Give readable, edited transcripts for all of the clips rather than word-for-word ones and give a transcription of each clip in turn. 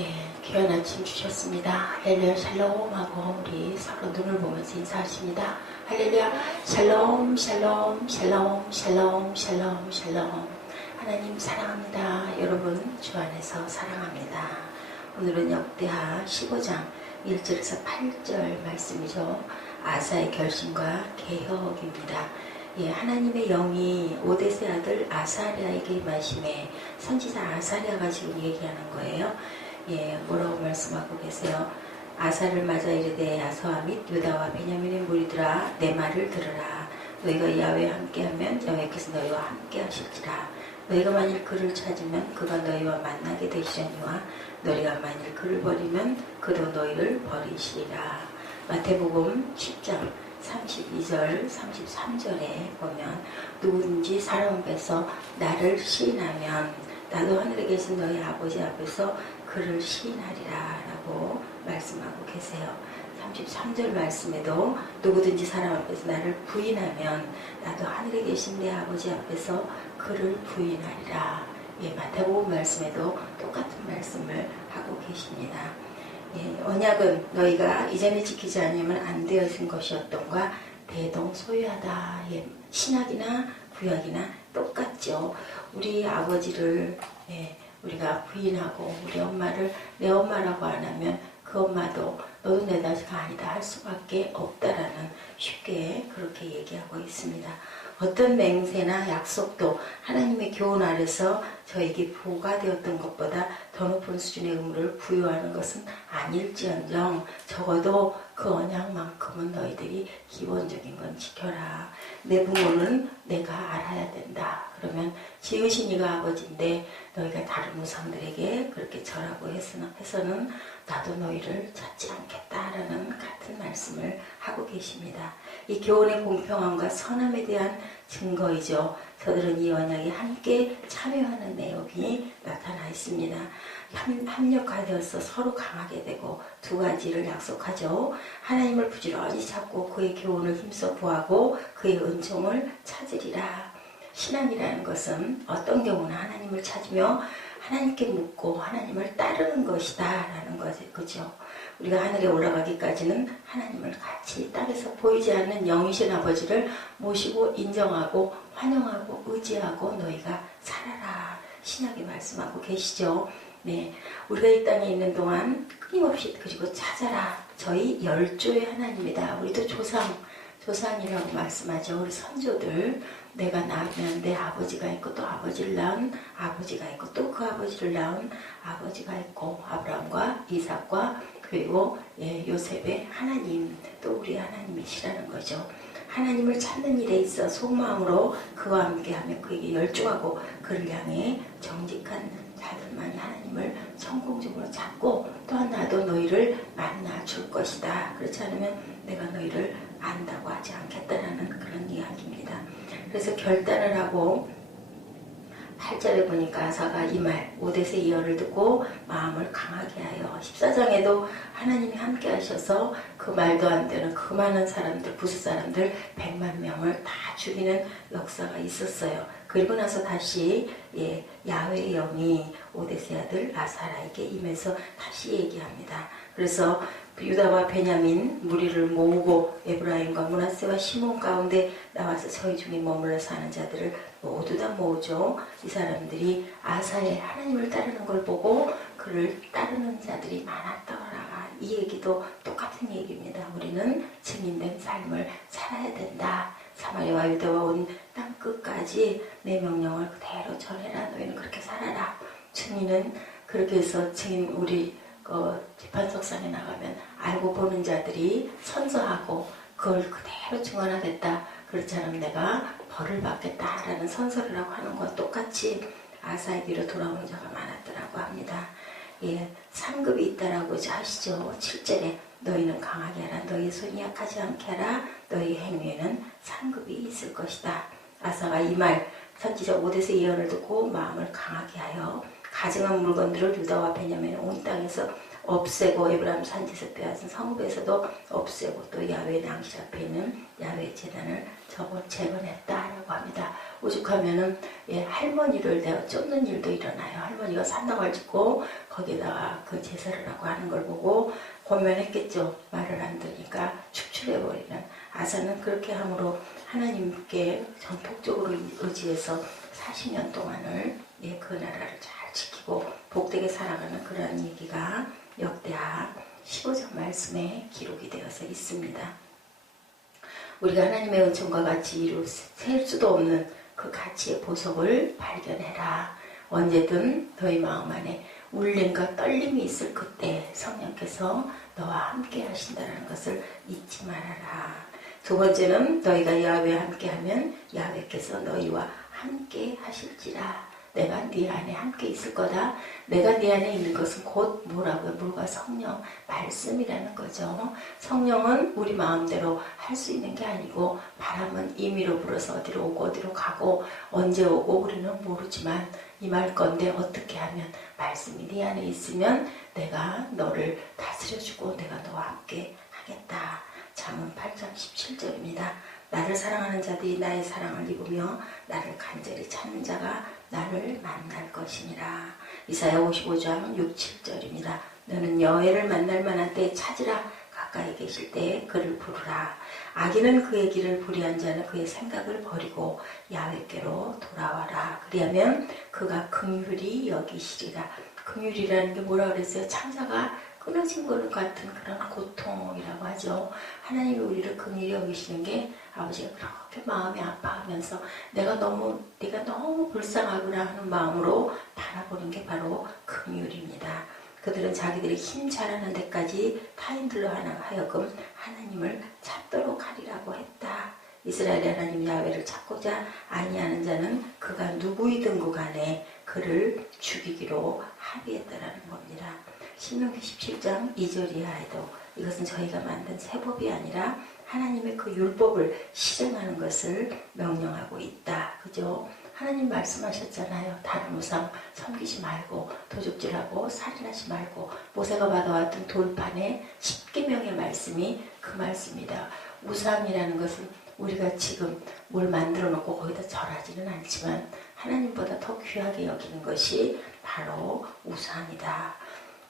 네, 귀한 아침 주셨습니다. 할렐루야 샬롬 하고 우리 서로 눈을 보면서 인사하십니다. 할렐루야 샬롬 샬롬 샬롬 샬롬 샬롬 샬롬. 하나님 사랑합니다. 여러분 주 안에서 사랑합니다. 오늘은 역대하 15장 1절에서 8절 말씀이죠. 아사의 결심과 개혁입니다. 하나님의 영이 오뎃의 아들 아사랴에게 임하심에 선지자 아사랴가 지금 얘기하는 거예요. 뭐라고 말씀하고 계세요? 아사를 맞아 이르되 야서와 및 유다와 베냐민의 무리들아 내 말을 들으라. 너희가 야훼와 함께하면 여호와께서 너희와 함께하실지라. 너희가 만일 그를 찾으면 그가 너희와 만나게 되시려니와 너희가 만일 그를 버리면 그도 너희를 버리시리라. 마태복음 10장 32절 33절에 보면 누구든지 사람 앞에서 나를 시인하면 나도 하늘에 계신 너희 아버지 앞에서 그를 시인하리라 라고 말씀하고 계세요. 33절 말씀에도 누구든지 사람 앞에서 나를 부인하면 나도 하늘에 계신 내 아버지 앞에서 그를 부인하리라. 마태복음 말씀에도 똑같은 말씀을 하고 계십니다. 언약은 너희가 이전에 지키지 않으면 안 되어진 것이었던가 대동소이하다. 신약이나 구약이나 똑같죠. 우리 아버지를 우리가 부인하고 우리 엄마를 내 엄마라고 안 하면 그 엄마도 너도 내 자식 아니다 할 수밖에 없다라는 쉽게 그렇게 얘기하고 있습니다. 어떤 맹세나 약속도 하나님의 교훈 아래서 저에게 부과되었던 것보다 더 높은 수준의 의무를 부여하는 것은 아닐지언정 적어도 그 언약만큼은 너희들이 기본적인 건 지켜라. 내 부모는 내가 알아야 된다. 그러면 지으신 이가 아버지인데 너희가 다른 우상들에게 그렇게 절하고 해서는 나도 너희를 찾지 않겠다라는 같은 말씀을 하고 계십니다. 이 교훈의 공평함과 선함에 대한 증거이죠. 저들은 이 언약에 함께 참여하는 내용이 나타나 있습니다. 합력하여서 서로 강하게 되고 두 가지를 약속하죠. 하나님을 부지런히 찾고 그의 교훈을 힘써 구하고 그의 은총을 찾으리라. 신앙이라는 것은 어떤 경우나 하나님을 찾으며 하나님께 묻고 하나님을 따르는 것이다 라는 거죠. 우리가 하늘에 올라가기까지는 하나님을 같이 땅에서 보이지 않는 영이신 아버지를 모시고 인정하고 환영하고 의지하고 너희가 살아라. 신약이 말씀하고 계시죠. 우리가 이 땅에 있는 동안 끊임없이 그리고 찾아라. 저희 열조의 하나님이다. 우리도 조상이라고 말씀하죠. 우리 선조들 내가 낳으면 내 아버지가 있고 또 아버지를 낳은 아버지가 있고 또 그 아버지를 낳은 아버지가 있고 아브라함과 이삭과 그리고 요셉의 하나님 또 우리 하나님이시라는 거죠. 하나님을 찾는 일에 있어 속마음으로 그와 함께하며 그에게 열중하고 그를 향해 정직한 자들만이 하나님을 성공적으로 찾고 또한 나도 너희를 만나 줄 것이다. 그렇지 않으면 내가 너희를 안다고 하지 않겠다라는 그런 이야기입니다. 그래서 결단을 하고 8절에 보니까 아사가 이 말 오뎃의 예언을 듣고 마음을 강하게 하여 14장에도 하나님이 함께 하셔서 그 말도 안 되는 그 많은 사람들 부스 사람들 100만 명을 다 죽이는 역사가 있었어요. 그리고 나서 다시 야훼의 영이 오뎃의 아들 아사랴에게 임해서 다시 얘기합니다. 그래서 유다와 베냐민 무리를 모으고 에브라임과 므낫세와 시몬 가운데 나와서 저희 중에 머물러 사는 자들을 모두 다 모으죠. 이 사람들이 아사의 하나님을 따르는 걸 보고 그를 따르는 자들이 많았더라. 이 얘기도 똑같은 얘기입니다. 우리는 증인된 삶을 살아야 된다. 사마리아와 유다와 온 땅 끝까지 내 명령을 그대로 전해라. 너희는 그렇게 살아라. 증인은 그렇게 해서 증인 우리 재판석상에 나가면 알고 보는 자들이 선서하고 그걸 그대로 증언하겠다. 그렇지 않으면 내가 벌을 받겠다라는 선서를 하고 하는 것과 똑같이 아사에게로 돌아오는 자가 많았더라고 합니다. 상급이 있다라고 하시죠. 7절에 너희는 강하게 하라. 너희 손이 약하지 않게 하라. 너희 행위에는 상급이 있을 것이다. 아사가 이 말 선지자 오뎃의 예언을 듣고 마음을 강하게 하여 가증한 물건들을 유다와 베냐민의 온 땅에서 없애고 에브라임 산지에서 빼앗은 성읍에서도 없애고 또 야훼 낭실 앞에 있는 야훼 제단을 재건했다라고 합니다. 오죽하면은 할머니를 내가 쫓는 일도 일어나요. 할머니가 산당을 짓고 거기다가 그 제사를 하고 하는 걸 보고 고면했겠죠. 말을 안 들으니까 축출해버리는. 아사는 그렇게 함으로 하나님께 전폭적으로 의지해서 40년 동안을 그 나라를 잘 지키고 복되게 살아가는 그러한 얘기가 역대하 15장 말씀에 기록이 되어서 있습니다. 우리가 하나님의 은총과 같이 이루 셀 수도 없는 그 가치의 보석을 발견해라. 언제든 너희 마음 안에 울림과 떨림이 있을 그때 성령께서 너와 함께 하신다는 것을 잊지 말아라. 두 번째는 너희가 야훼와 함께하면 야훼께서 너희와 함께 하실지라. 내가 네 안에 함께 있을 거다. 내가 네 안에 있는 것은 곧 뭐라고요? 물과 성령, 말씀이라는 거죠. 성령은 우리 마음대로 할 수 있는 게 아니고 바람은 임의로 불어서 어디로 오고 어디로 가고 언제 오고 우리는 모르지만 임할 건데 어떻게 하면 말씀이 네 안에 있으면 내가 너를 다스려주고 내가 너와 함께 하겠다. 잠언 8장 17절입니다. 나를 사랑하는 자들이 나의 사랑을 입으며 나를 간절히 찾는 자가 나를 만날 것이니라. 이사야 55장 6, 7절입니다. 너는 여호와를 만날 만한 때에 찾으라. 가까이 계실 때에 그를 부르라. 악인은 그의 길을 불의한 자는 그의 생각을 버리고 야훼께로 돌아와라. 그리하면 그가 긍휼히 여기시리라. 긍휼이라는 게 뭐라 그랬어요? 창자가 끊어진 것 같은 그런 고통이라고 하죠. 하나님이 우리를 긍휼히 여기시는 게 아버지가 그렇게 마음이 아파하면서 네가 너무 불쌍하구나 하는 마음으로 바라보는 게 바로 긍휼입니다. 그들은 자기들이 힘 잘하는 데까지 타인들로 하여금 하나님을 찾도록 하리라고 했다. 이스라엘의 하나님 야훼를 찾고자 아니하는 자는 그가 누구이든 간에 그를 죽이기로 합의했다라는 겁니다. 신명기 17장 2절 이하에도 이것은 저희가 만든 세법이 아니라 하나님의 그 율법을 실행하는 것을 명령하고 있다. 그죠? 하나님 말씀하셨잖아요. 다른 우상 섬기지 말고 도둑질하고 살인하지 말고 모세가 받아왔던 돌판에 10계명의 말씀이 그 말씀이다. 우상이라는 것은 우리가 지금 뭘 만들어 놓고 거기다 절하지는 않지만 하나님보다 더 귀하게 여기는 것이 바로 우상이다.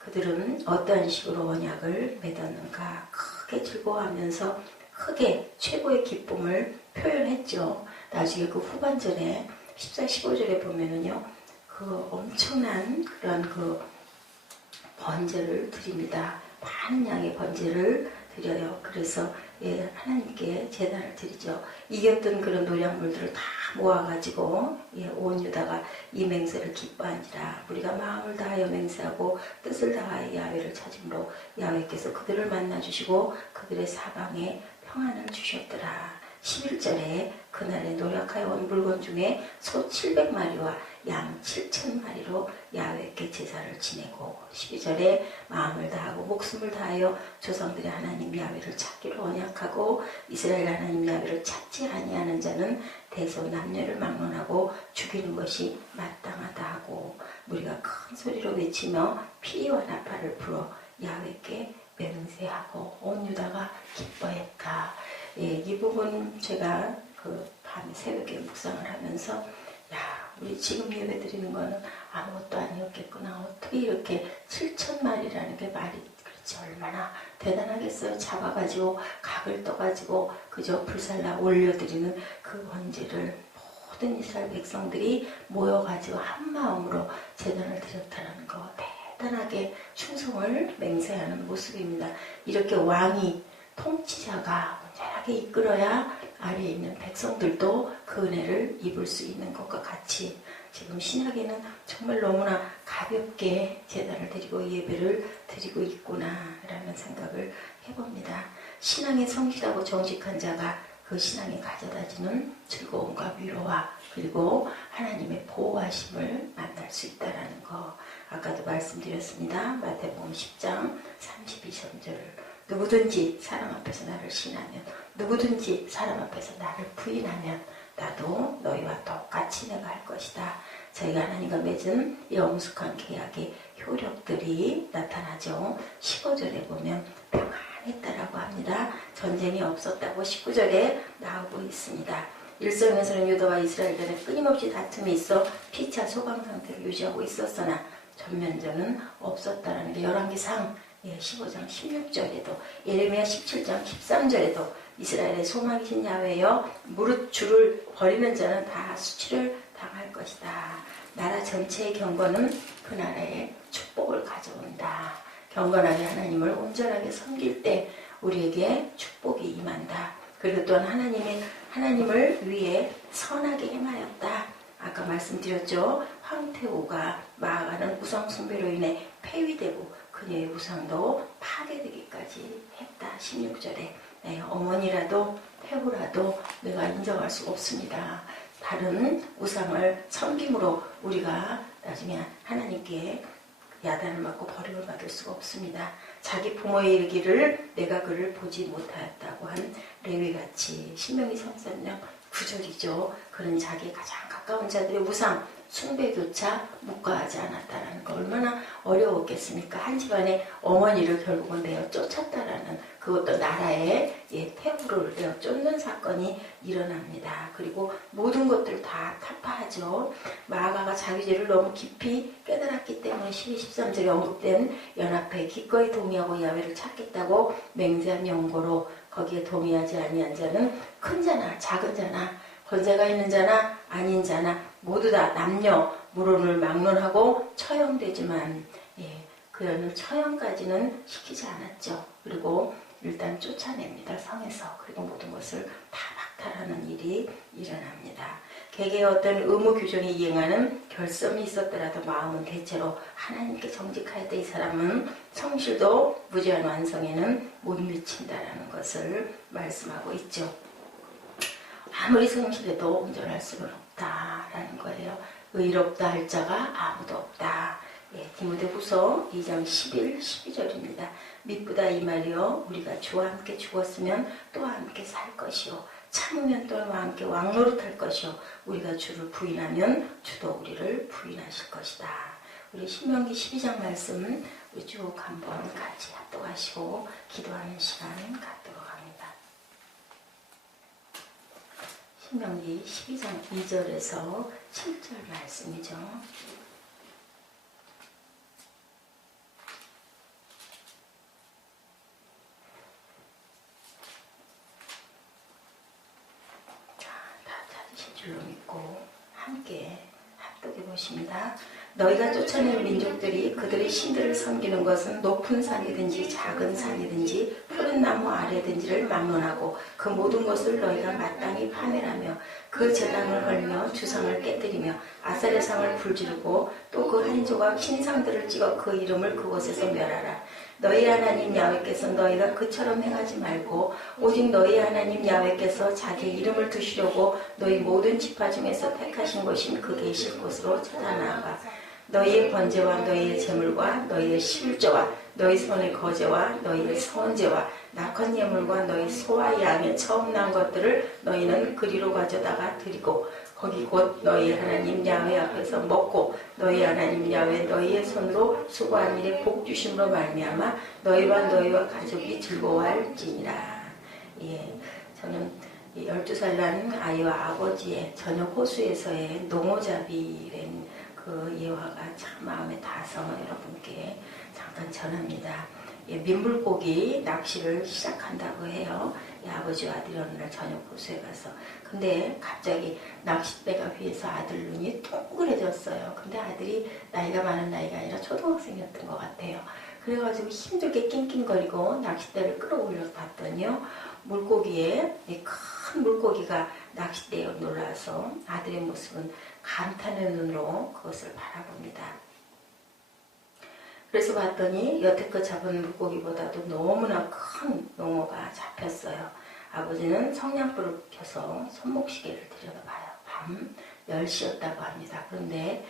그들은 어떠한 식으로 언약을 맺었는가 크게 즐거워하면서 크게 최고의 기쁨을 표현했죠. 나중에 그 후반전에 14, 15절에 보면은요, 그 엄청난 그런 그 번제를 드립니다. 많은 양의 번제를 드려요. 그래서 하나님께 제단을 드리죠. 이겼던 그런 노량물들을 다 모아가지고 온 유다가 이 맹세를 기뻐한지라. 우리가 마음을 다하여 맹세하고 뜻을 다하여 야훼를 찾음으로 야훼께서 그들을 만나주시고 그들의 사방에 평안을 주셨더라. 11절에 그날에 노력하여 온 물건 중에 소 700마리와 양 7,000마리로 야훼께 제사를 지내고 12절에 마음을 다하고 목숨을 다하여 조상들의 하나님 야훼를 찾기로 언약하고 이스라엘 하나님 야훼를 찾지 아니하는 자는 대소 남녀를 막론하고 죽이는 것이 마땅하다 하고 우리가 큰 소리로 외치며 피리와 나팔을 불어 야훼께 맹세하고 온 유다가 기뻐했다. 이 부분 제가 그 밤에 새벽에 묵상을 하면서 우리 지금 예배 드리는 거는 아무것도 아니었겠구나. 어떻게 이렇게 7,000마리라는 게 말이 그렇지 얼마나 대단하겠어요. 잡아가지고 각을 떠가지고 그저 불살라 올려드리는 그 번제를 모든 이스라엘 백성들이 모여가지고 한 마음으로 제단을 드렸다는 거 대단하게 충성을 맹세하는 모습입니다. 이렇게 왕이 통치자가 온전하게 이끌어야 아래에 있는 백성들도 그 은혜를 입을 수 있는 것과 같이 지금 신약에는 정말 너무나 가볍게 제단을 드리고 예배를 드리고 있구나라는 생각을 해봅니다. 신앙에 성실하고 정직한 자가 그 신앙에 가져다주는 즐거움과 위로와 그리고 하나님의 보호하심을 만날 수 있다는 거. 아까도 말씀드렸습니다. 마태복음 10장 32절을 누구든지 사람 앞에서 나를 신하면 누구든지 사람 앞에서 나를 부인하면 나도 너희와 똑같이 내가 할 것이다. 저희가 하나님과 맺은 영숙한 계약의 효력들이 나타나죠. 15절에 보면 평안했다라고 합니다. 전쟁이 없었다고 19절에 나오고 있습니다. 일성에서는 유다와 이스라엘 간에 끊임없이 다툼이 있어 피차 소강 상태를 유지하고 있었으나 전면전은 없었다라는 게 열왕기상 15장 16절에도 예레미야 17장 13절에도 이스라엘의 소망이신 야훼여 무릇 주를 버리는 자는 다 수치를 당할 것이다. 나라 전체의 경건은 그 나라에 축복을 가져온다. 경건하게 하나님을 온전하게 섬길 때 우리에게 축복이 임한다. 그리고 또한 하나님을 위해 선하게 행하였다. 아까 말씀드렸죠. 황태호가 마아가는 우상 숭배로 인해 폐위되고 그녀의 우상도 파괴되기까지 했다. 16절에 어머니라도 태호라도 내가 인정할 수가 없습니다. 다른 우상을 섬김으로 우리가 나중에 하나님께 야단을 맞고 버림을 받을 수가 없습니다. 자기 부모의 이르기를 내가 그를 보지 못하였다고 한 레위같이 신명기 33장 9절이죠. 그는 자기 가장 가까운 자들의 우상 숭배조차 묵과하지 않았다라는 거 얼마나 어려웠겠습니까? 한 집안의 어머니를 결국은 내어 쫓았다라는 그것도 나라의 태후를 내어 쫓는 사건이 일어납니다. 그리고 모든 것들 다 타파하죠. 마아가가 자기 죄를 너무 깊이 깨달았기 때문에 12, 13절에 언급된 연합회에 기꺼이 동의하고 야훼를 찾겠다고 맹세한 연고로 거기에 동의하지 아니한 자는 큰 자나 작은 자나 권세가 있는 자나 아닌 자나 모두 다 남녀 물론을 막론하고 처형되지만 그녀는 처형까지는 시키지 않았죠. 그리고 일단 쫓아냅니다. 성에서. 그리고 모든 것을 다 박탈하는 일이 일어납니다. 개개의 어떤 의무 규정이 이행하는 결점이 있었더라도 마음은 대체로 하나님께 정직하였다. 이 사람은 성실도 무제한 완성에는 못 미친다라는 것을 말씀하고 있죠. 아무리 성실해도 온전할 수는 없다라는 거예요. 의롭다 할 자가 아무도 없다. 디모데후서 2장 11, 12절입니다. 미쁘다 이 말이요 우리가 주와 함께 죽었으면 또와 함께 살 것이요 참으면 또와 함께 왕노릇할 것이요 우리가 주를 부인하면 주도 우리를 부인하실 것이다. 우리 신명기 12장 말씀 우리 쭉 한번 같이 합독하시고 기도하는 시간 갖도록 합니다. 신명기 12장 2절에서 7절 말씀이죠. 줄로 믿고 함께 합독해 보십니다. 너희가 쫓아낸 민족들이 그들의 신들을 섬기는 것은 높은 산이든지 작은 산이든지 푸른 나무 아래든지를 막론하고 그 모든 것을 너희가 마땅히 파멸하며 그 제단을 헐며 주상을 깨뜨리며 아사레 상을 불지르고 또 그 한 조각 신상들을 찍어 그 이름을 그곳에서 멸하라. 너희 하나님 야훼께서 너희가 그처럼 행하지 말고 오직 너희 하나님 야훼께서 자기 이름을 두시려고 너희 모든 지파 중에서 택하신 곳인 그 계실 곳으로 찾아나아가 너희의 번제와 너희의 제물과 너희의 십일조와 너희 손의 거제와 너희의 선제와 낙헌 예물과 너희 소와 양의 처음 난 것들을 너희는 그리로 가져다가 드리고 거기 곧 너희 하나님 야훼 앞에서 먹고 너희 하나님 야훼 너희의 손으로 수고한 일에 복 주심으로 말미암아 너희와 가족이 즐거워할지니라. 저는 12살 난 아이와 아버지의 저녁 호수에서의 농어잡이라는 그 예화가 참 마음에 닿아서 여러분께 잠깐 전합니다. 민물고기 낚시를 시작한다고 해요. 아버지와 아들이 어느 날 저녁 호수에 가서 근데 갑자기 낚싯대가 위에서 아들 눈이 동그래졌어요. 근데 아들이 나이가 많은 나이가 아니라 초등학생이었던 것 같아요. 그래가지고 힘들게 낑낑거리고 낚싯대를 끌어올려서 봤더니요 물고기에 큰 물고기가 낚싯대에 놀라서 아들의 모습은 감탄의 눈으로 그것을 바라봅니다. 그래서 봤더니 여태껏 잡은 물고기보다도 너무나 큰 농어가 잡혔어요. 아버지는 성냥불을 켜서 손목시계를 들여다봐요. 밤 10시였다고 합니다. 그런데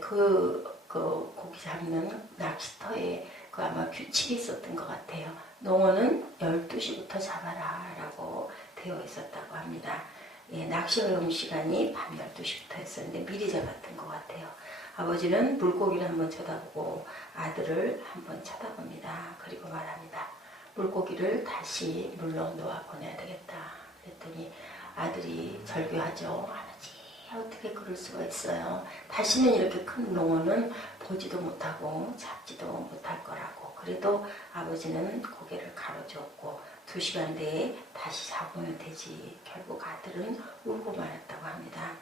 그 고기 잡는 낚시터에 그 아마 규칙이 있었던 것 같아요. 농어는 12시부터 잡아라 라고 되어 있었다고 합니다. 낚시 허용 시간이 밤 12시부터 했었는데 미리 잡았던 것 같아요. 아버지는 물고기를 한번 쳐다보고 아들을 한번 쳐다봅니다. 그리고 말합니다. 물고기를 다시 물로 놓아 보내야 되겠다. 그랬더니 아들이 절규하죠. 아버지 어떻게 그럴 수가 있어요. 다시는 이렇게 큰 농어는 보지도 못하고 잡지도 못할 거라고. 그래도 아버지는 고개를 가로주었고 2시간 내에 다시 잡으면 되지. 결국 아들은 울고 말았다고 합니다.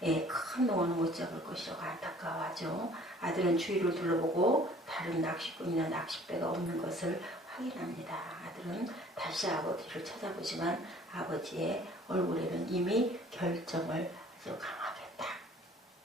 큰 농어는 못 잡을 것이라고 안타까워하죠. 아들은 주위를 둘러보고 다른 낚시꾼이나 낚싯배가 없는 것을 확인합니다. 아들은 다시 아버지를 찾아보지만 아버지의 얼굴에는 이미 결정을 아주 강하게 딱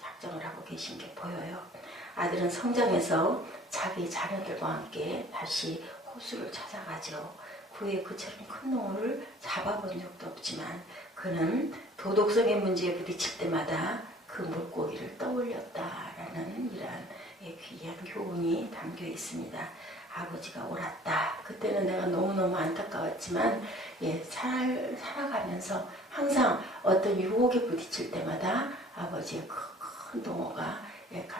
작정을 하고 계신 게 보여요. 아들은 성장해서 자기 자녀들과 함께 다시 호수를 찾아가죠. 그 후에 그처럼 큰 농어를 잡아본 적도 없지만 그는 도덕성의 문제에 부딪힐 때마다 그 물고기를 떠올렸다라는 이러한 귀한 교훈이 담겨 있습니다. 아버지가 옳았다. 그때는 내가 너무너무 안타까웠지만 살아가면서 항상 어떤 유혹에 부딪힐 때마다 아버지의 큰 농어가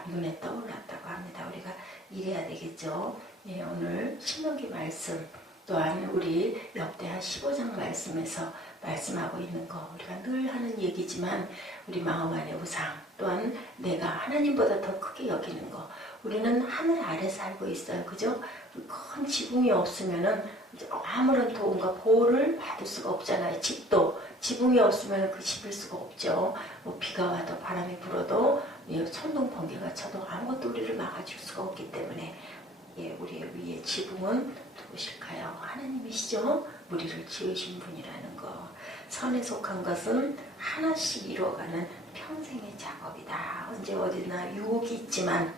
눈에 떠올랐다고 합니다. 우리가 이래야 되겠죠. 오늘 신명기 말씀 또한 우리 역대하 15장 말씀에서 말씀하고 있는 거 우리가 늘 하는 얘기지만 우리 마음 안의 우상 또한 내가 하나님보다 더 크게 여기는 거 우리는 하늘 아래 살고 있어요. 그죠? 큰 지붕이 없으면은 아무런 도움과 보호를 받을 수가 없잖아요. 집도 지붕이 없으면 그 집일 수가 없죠. 비가 와도 바람이 불어도 천둥 번개가 쳐도 아무것도 우리를 막아줄 수가 없기 때문에 우리의 위에 지붕은 누구실까요? 하나님이시죠. 우리를 지으신 분이라는 거. 선에 속한 것은 하나씩 이루어가는 평생의 작업이다. 언제 어디나 유혹이 있지만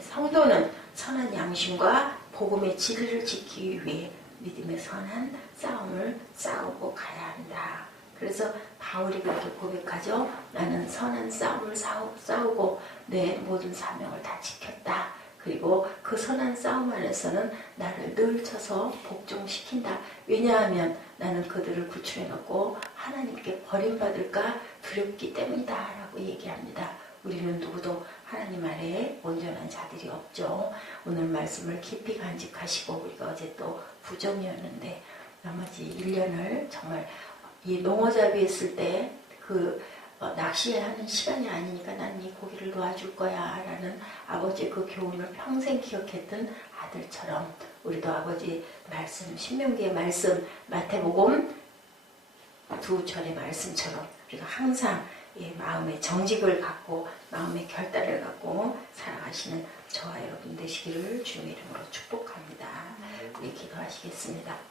성도는 선한 양심과 복음의 진리를 지키기 위해 믿음의 선한 싸움을 싸우고 가야 한다. 그래서 바울이 그렇게 고백하죠. 나는 선한 싸움을 싸우고 내 모든 사명을 다 지켰다. 그리고 그 선한 싸움 안에서는 나를 늘 쳐서 복종시킨다. 왜냐하면 나는 그들을 구출해놓고 하나님께 버림받을까 두렵기 때문이다 라고 얘기합니다. 우리는 누구도 하나님 아래에 온전한 자들이 없죠. 오늘 말씀을 깊이 간직하시고 우리가 어제 또 부정이었는데 나머지 1년을 정말 이 농어잡이 했을 때 낚시하는 시간이 아니니까 난 이 고기를 놓아줄 거야 라는 아버지의 그 교훈을 평생 기억했던 아들처럼 우리도 아버지 말씀 신명기의 말씀 마태복음 2절의 말씀처럼 우리가 항상 마음의 정직을 갖고 마음의 결단을 갖고 살아가시는 저와 여러분 되시기를 주님의 이름으로 축복합니다. 우리 기도하시겠습니다.